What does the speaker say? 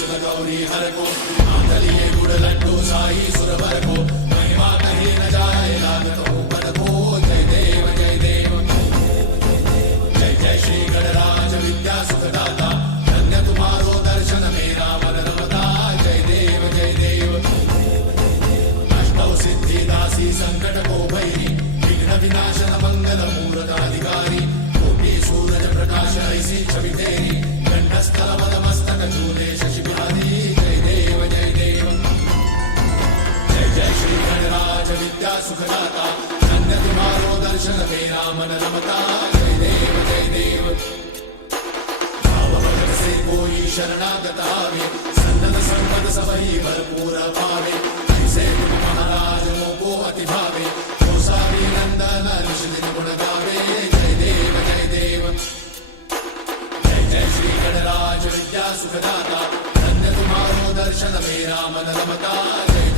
सुध गौरी हर को आंधलिए गुड़ लड्डू साई सुरवर को महिमा कहीं न जाए लागत हो पद को जय देव जय देव जय जय श्री गणराज विद्या सुखदाता धन्य तुम्हारो दर्शन मेरा मन रमता जय देव जय देव अष्टौ सिद्धि दासी संकट को भैरी विघ्न विनाशन मंगल मूर्त अधिकारी कोटि सूरज प्रकाश ऐसी छवि तेरी कंठस्थल मस्तक झूले शशि बिहारी जय देव जय देव जय जय श्री गणराज विद्या सुखदाता धन्य तुम्हारो दर्शन मेरा मन रमता जय देव जय देव भाव भगत से कोई शरणागत आवे सन्नत संपद सबही भरपूर पावे ऐसे तुम महाराज मोको अति भावे गोसावी नंदन ऋषि दिन गुण गावे जय देव जय देव जय जय श्री गणराज विद्या सुखदाता धन्य तुम्हारो दर्शन मेरा मन रमता जय